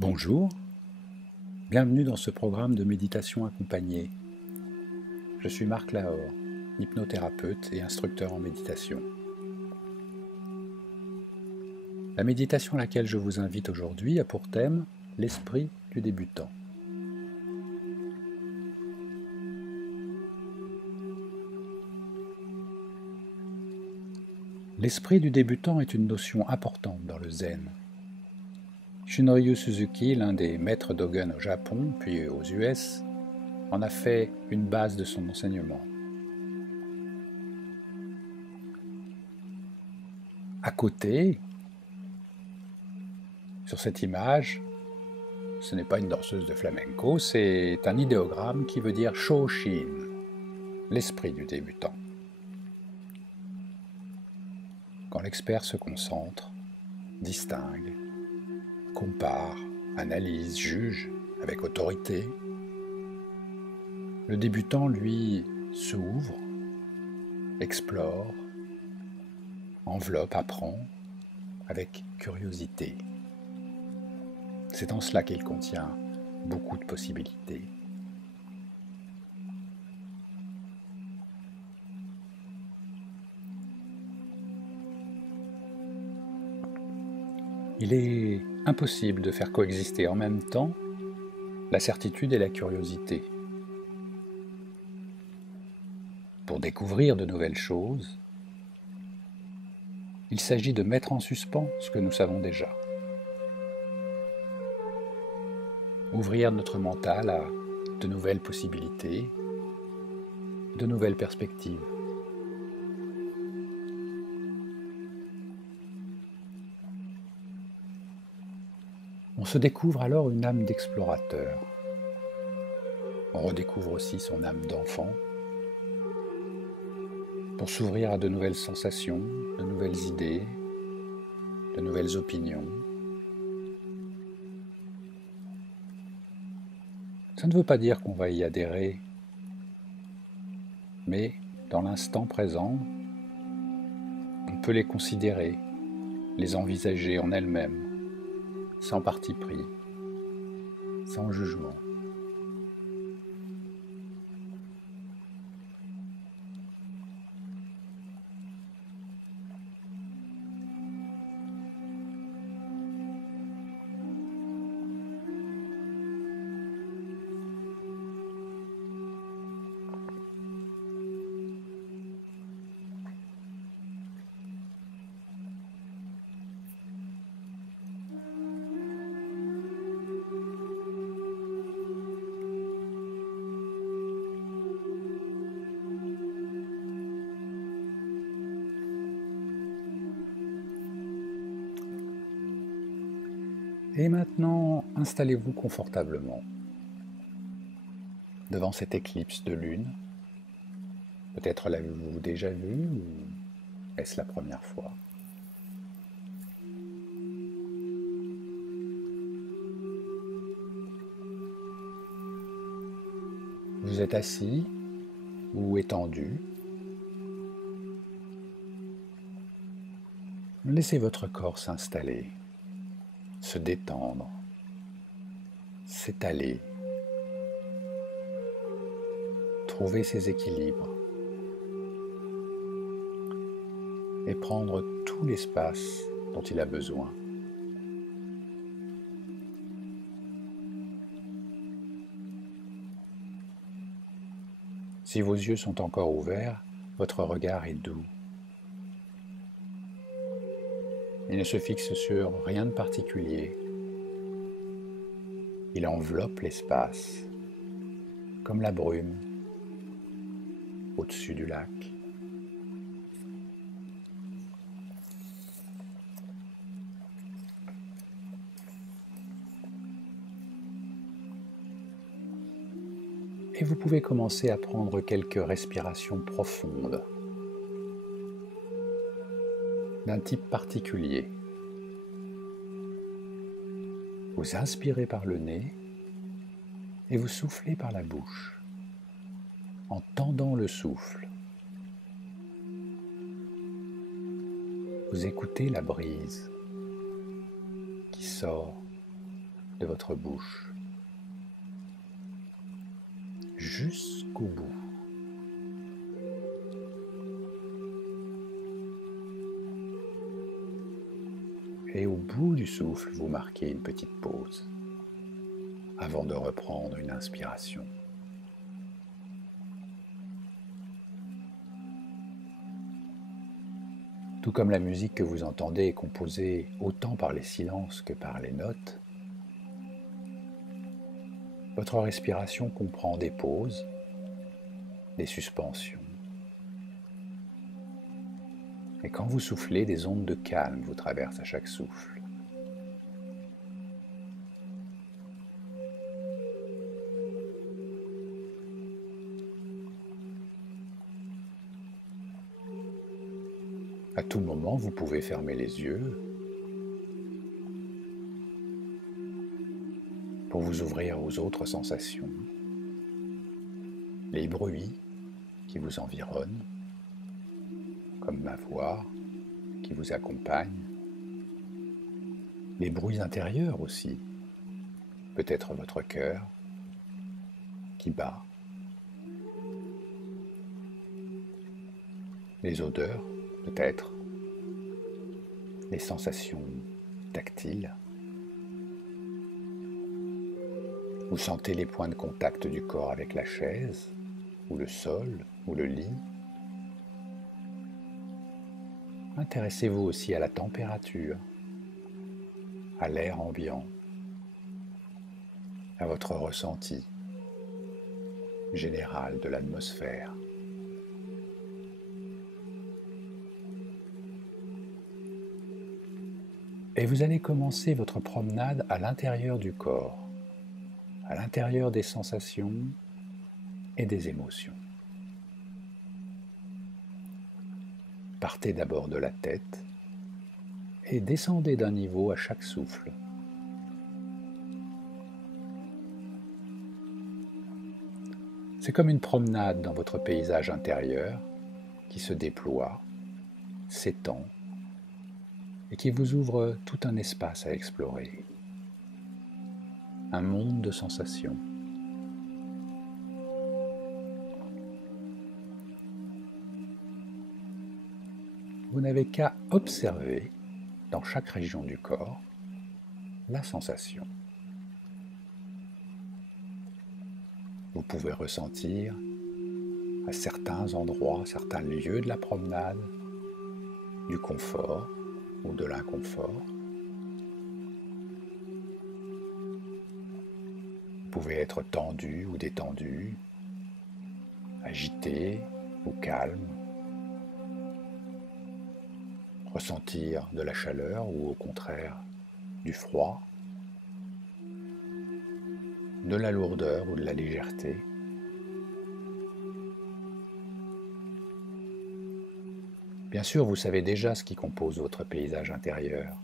Bonjour, bienvenue dans ce programme de méditation accompagnée. Je suis Marc Lahore, hypnothérapeute et instructeur en méditation. La méditation à laquelle je vous invite aujourd'hui a pour thème l'esprit du débutant. L'esprit du débutant est une notion importante dans le zen. Shunryu Suzuki, l'un des maîtres Dogen au Japon puis aux US, en a fait une base de son enseignement. À côté, sur cette image, ce n'est pas une danseuse de flamenco, c'est un idéogramme qui veut dire Shōshin, l'esprit du débutant. Quand l'expert se concentre, distingue, compare, analyse, juge avec autorité, le débutant, lui, s'ouvre, explore, enveloppe, apprend avec curiosité. C'est en cela qu'il contient beaucoup de possibilités. Il est impossible de faire coexister en même temps la certitude et la curiosité. Pour découvrir de nouvelles choses, il s'agit de mettre en suspens ce que nous savons déjà. Ouvrir notre mental à de nouvelles possibilités, de nouvelles perspectives. On se découvre alors une âme d'explorateur. On redécouvre aussi son âme d'enfant pour s'ouvrir à de nouvelles sensations, de nouvelles idées, de nouvelles opinions. Ça ne veut pas dire qu'on va y adhérer, mais dans l'instant présent, on peut les considérer, les envisager en elles-mêmes, sans parti pris, sans jugement. Et maintenant, installez-vous confortablement devant cette éclipse de lune. Peut-être l'avez-vous déjà vue ou est-ce la première fois? Vous êtes assis ou étendu. Laissez votre corps s'installer, se détendre, s'étaler, trouver ses équilibres et prendre tout l'espace dont il a besoin. Si vos yeux sont encore ouverts, votre regard est doux. Il ne se fixe sur rien de particulier. Il enveloppe l'espace, comme la brume au-dessus du lac. Et vous pouvez commencer à prendre quelques respirations profondes, d'un type particulier. Vous inspirez par le nez et vous soufflez par la bouche, en tendant le souffle. Vous écoutez la brise qui sort de votre bouche jusqu'au bout. Et au bout du souffle, vous marquez une petite pause avant de reprendre une inspiration. Tout comme la musique que vous entendez est composée autant par les silences que par les notes, votre respiration comprend des pauses, des suspensions. Et quand vous soufflez, des ondes de calme vous traversent à chaque souffle. À tout moment, vous pouvez fermer les yeux pour vous ouvrir aux autres sensations, les bruits qui vous environnent, comme ma voix qui vous accompagne, les bruits intérieurs aussi, peut-être votre cœur qui bat, les odeurs peut-être, les sensations tactiles. Vous sentez les points de contact du corps avec la chaise, ou le sol, ou le lit. Intéressez-vous aussi à la température, à l'air ambiant, à votre ressenti général de l'atmosphère. Et vous allez commencer votre promenade à l'intérieur du corps, à l'intérieur des sensations et des émotions. Partez d'abord de la tête et descendez d'un niveau à chaque souffle. C'est comme une promenade dans votre paysage intérieur qui se déploie, s'étend et qui vous ouvre tout un espace à explorer. Un monde de sensations. Vous n'avez qu'à observer dans chaque région du corps la sensation. Vous pouvez ressentir à certains endroits, certains lieux de la promenade, du confort ou de l'inconfort. Vous pouvez être tendu ou détendu, agité ou calme, ressentir de la chaleur ou au contraire du froid, de la lourdeur ou de la légèreté. Bien sûr, vous savez déjà ce qui compose votre paysage intérieur.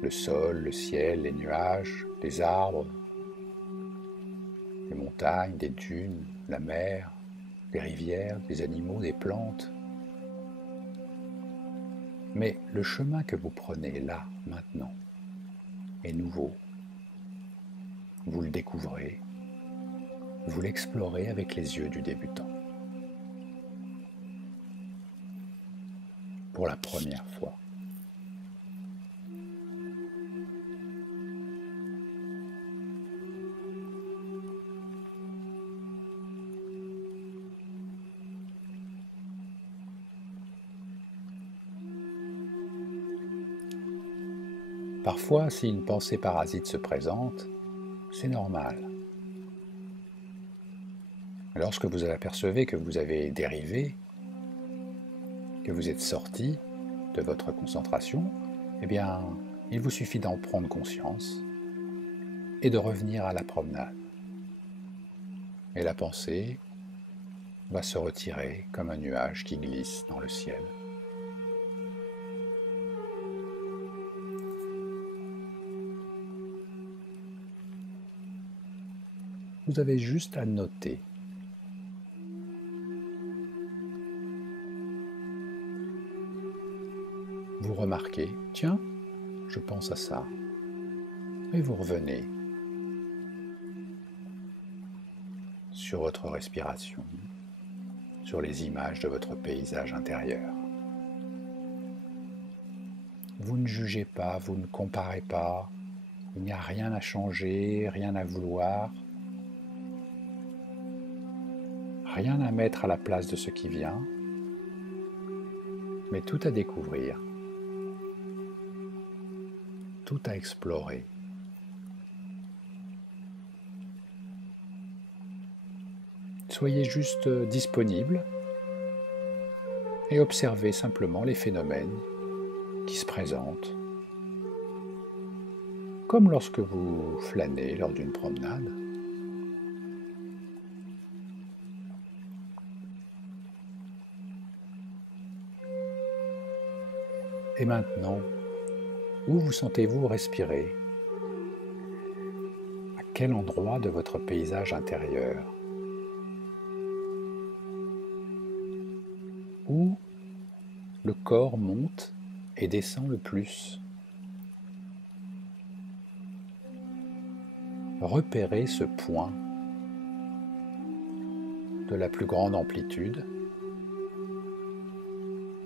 Le sol, le ciel, les nuages, les arbres, les montagnes, des dunes, la mer, des rivières, des animaux, des plantes. Mais le chemin que vous prenez là, maintenant, est nouveau. Vous le découvrez, vous l'explorez avec les yeux du débutant. Pour la première fois. Parfois, si une pensée parasite se présente, c'est normal. Lorsque vous apercevez que vous avez dérivé, que vous êtes sorti de votre concentration, eh bien, il vous suffit d'en prendre conscience et de revenir à la promenade. Et la pensée va se retirer comme un nuage qui glisse dans le ciel. Vous avez juste à noter. Vous remarquez, tiens, je pense à ça. Et vous revenez sur votre respiration, sur les images de votre paysage intérieur. Vous ne jugez pas, vous ne comparez pas, il n'y a rien à changer, rien à vouloir, rien à mettre à la place de ce qui vient, mais tout à découvrir, tout à explorer. Soyez juste disponible et observez simplement les phénomènes qui se présentent, comme lorsque vous flânez lors d'une promenade. Et maintenant, où vous sentez-vous respirer? À quel endroit de votre paysage intérieur? Où le corps monte et descend le plus? Repérez ce point de la plus grande amplitude,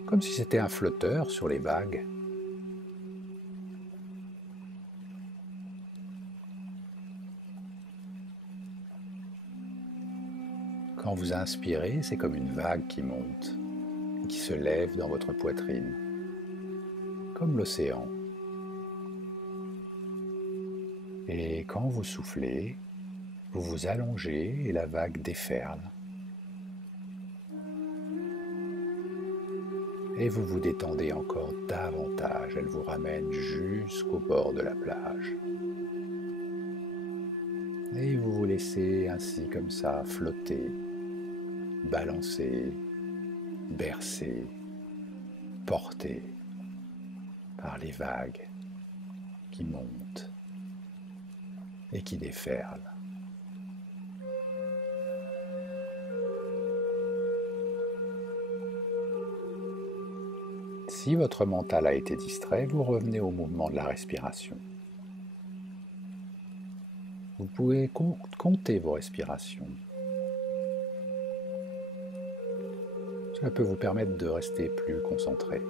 comme si c'était un flotteur sur les vagues. Quand vous inspirez, c'est comme une vague qui monte, qui se lève dans votre poitrine, comme l'océan. Et quand vous soufflez, vous vous allongez et la vague déferle. Et vous vous détendez encore davantage, elle vous ramène jusqu'au bord de la plage. Et vous vous laissez ainsi comme ça flotter, balancer, bercer, porter par les vagues qui montent et qui déferlent. Si votre mental a été distrait, vous revenez au mouvement de la respiration. Vous pouvez compter vos respirations. Cela peut vous permettre de rester plus concentré.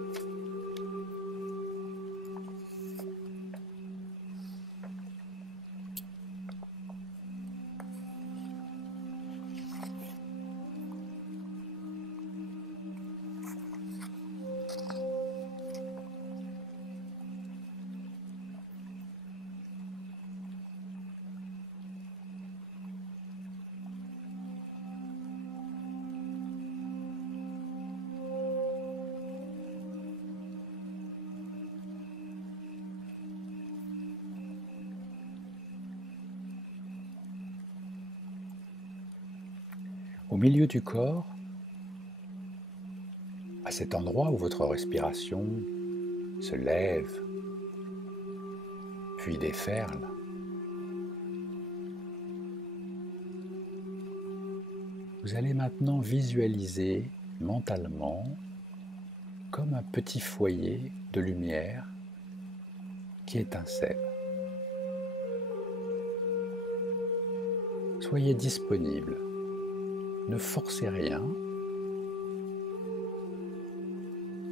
Au milieu du corps, à cet endroit où votre respiration se lève, puis déferle, vous allez maintenant visualiser mentalement comme un petit foyer de lumière qui étincelle. Soyez disponible, ne forcez rien,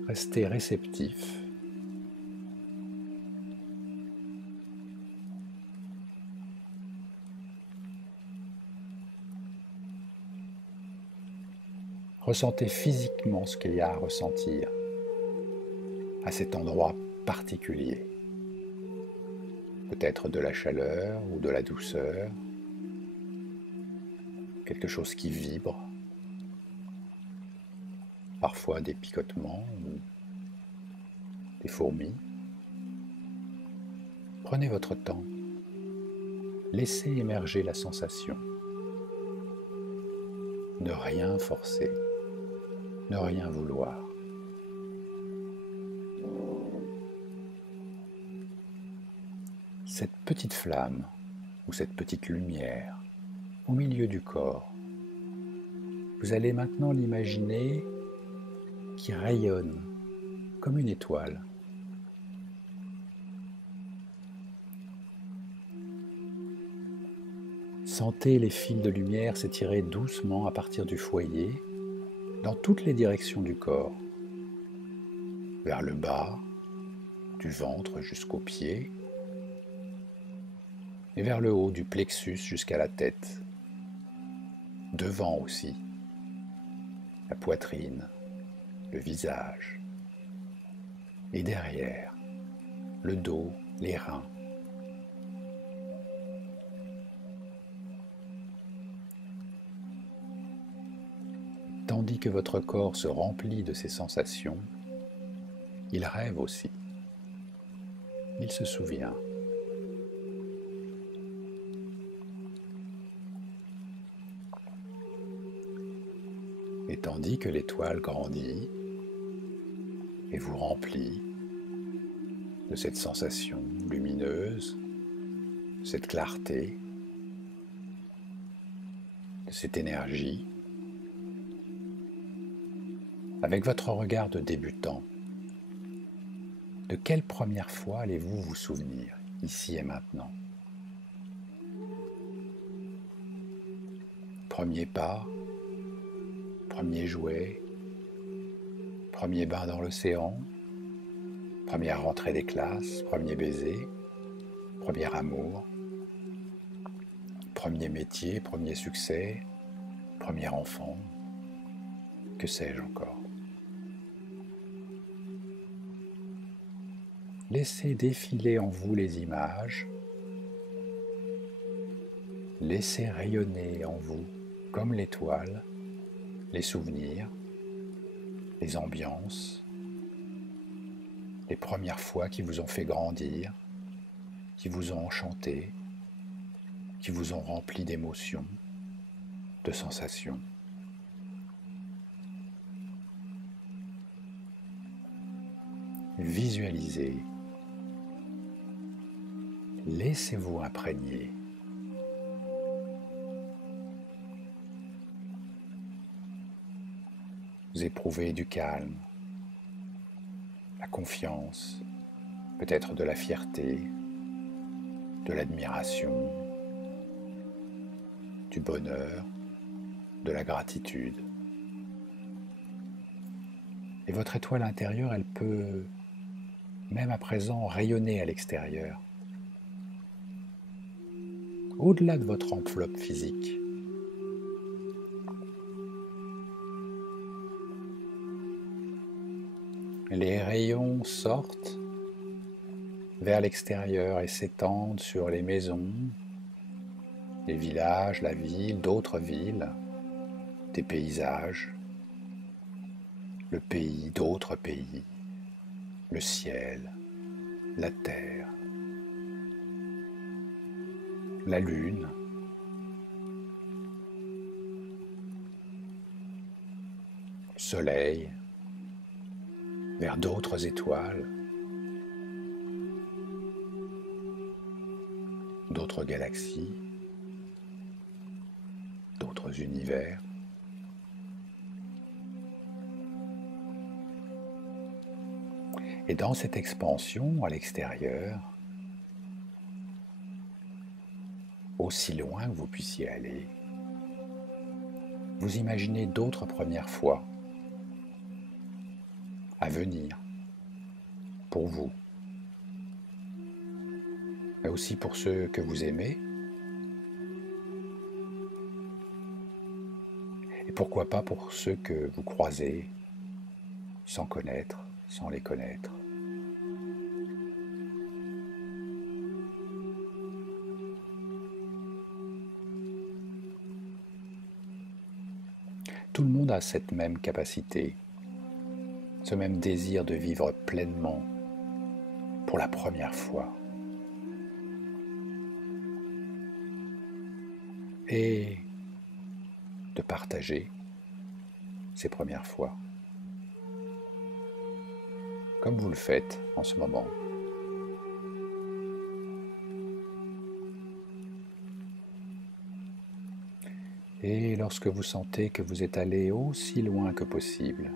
restez réceptif. Ressentez physiquement ce qu'il y a à ressentir à cet endroit particulier. Peut-être de la chaleur ou de la douceur, quelque chose qui vibre, parfois des picotements ou des fourmis. Prenez votre temps, laissez émerger la sensation. Ne rien forcer, ne rien vouloir. Cette petite flamme ou cette petite lumière au milieu du corps, vous allez maintenant l'imaginer qui rayonne comme une étoile. Sentez les fils de lumière s'étirer doucement à partir du foyer dans toutes les directions du corps, vers le bas, du ventre jusqu'aux pieds, et vers le haut du plexus jusqu'à la tête, devant aussi, la poitrine, le visage, et derrière, le dos, les reins. Tandis que votre corps se remplit de ces sensations, il rêve aussi. Il se souvient. Et tandis que l'étoile grandit et vous remplit de cette sensation lumineuse, de cette clarté, de cette énergie, avec votre regard de débutant, de quelle première fois allez-vous vous souvenir, ici et maintenant? Premier pas, premier jouet, premier bain dans l'océan, première rentrée des classes, premier baiser, premier amour, premier métier, premier succès, premier enfant, que sais-je encore. Laissez défiler en vous les images, laissez rayonner en vous, comme l'étoile, les souvenirs, les ambiances, les premières fois qui vous ont fait grandir, qui vous ont enchanté, qui vous ont rempli d'émotions, de sensations. Visualisez, laissez-vous imprégner. Vous éprouvez du calme, la confiance, peut-être de la fierté, de l'admiration, du bonheur, de la gratitude. Et votre étoile intérieure, elle peut, même à présent, rayonner à l'extérieur, au-delà de votre enveloppe physique. Les rayons sortent vers l'extérieur et s'étendent sur les maisons, les villages, la ville, d'autres villes, des paysages, le pays, d'autres pays, le ciel, la terre, la lune, le soleil, vers d'autres étoiles, d'autres galaxies, d'autres univers. Et dans cette expansion à l'extérieur, aussi loin que vous puissiez aller, vous imaginez d'autres premières fois à venir pour vous, mais aussi pour ceux que vous aimez, et pourquoi pas pour ceux que vous croisez sans connaître, sans les connaître. Tout le monde a cette même capacité, ce même désir de vivre pleinement pour la première fois. Et de partager ces premières fois, comme vous le faites en ce moment. Et lorsque vous sentez que vous êtes allé aussi loin que possible,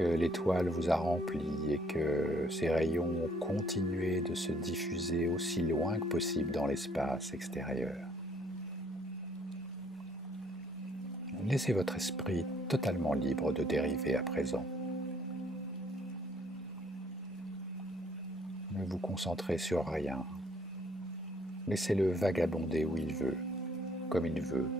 que l'étoile vous a rempli et que ces rayons ont continué de se diffuser aussi loin que possible dans l'espace extérieur. Laissez votre esprit totalement libre de dériver à présent. Ne vous concentrez sur rien. Laissez-le vagabonder où il veut, comme il veut.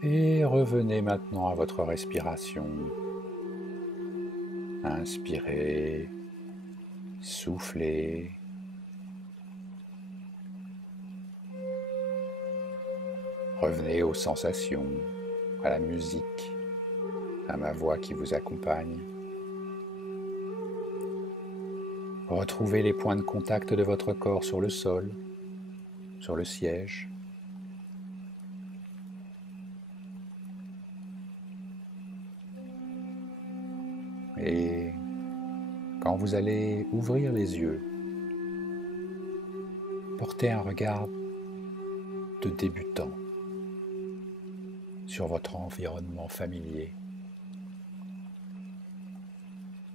Et revenez maintenant à votre respiration. Inspirez, soufflez. Revenez aux sensations, à la musique, à ma voix qui vous accompagne. Retrouvez les points de contact de votre corps sur le sol, sur le siège. Et quand vous allez ouvrir les yeux, portez un regard de débutant sur votre environnement familier,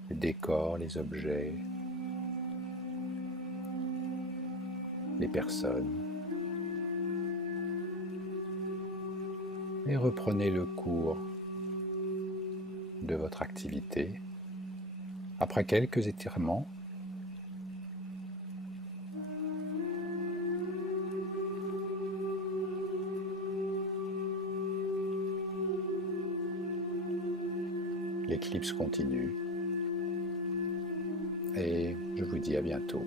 les décors, les objets, les personnes, et reprenez le cours de votre activité. Après quelques étirements, l'éclipse continue et je vous dis à bientôt.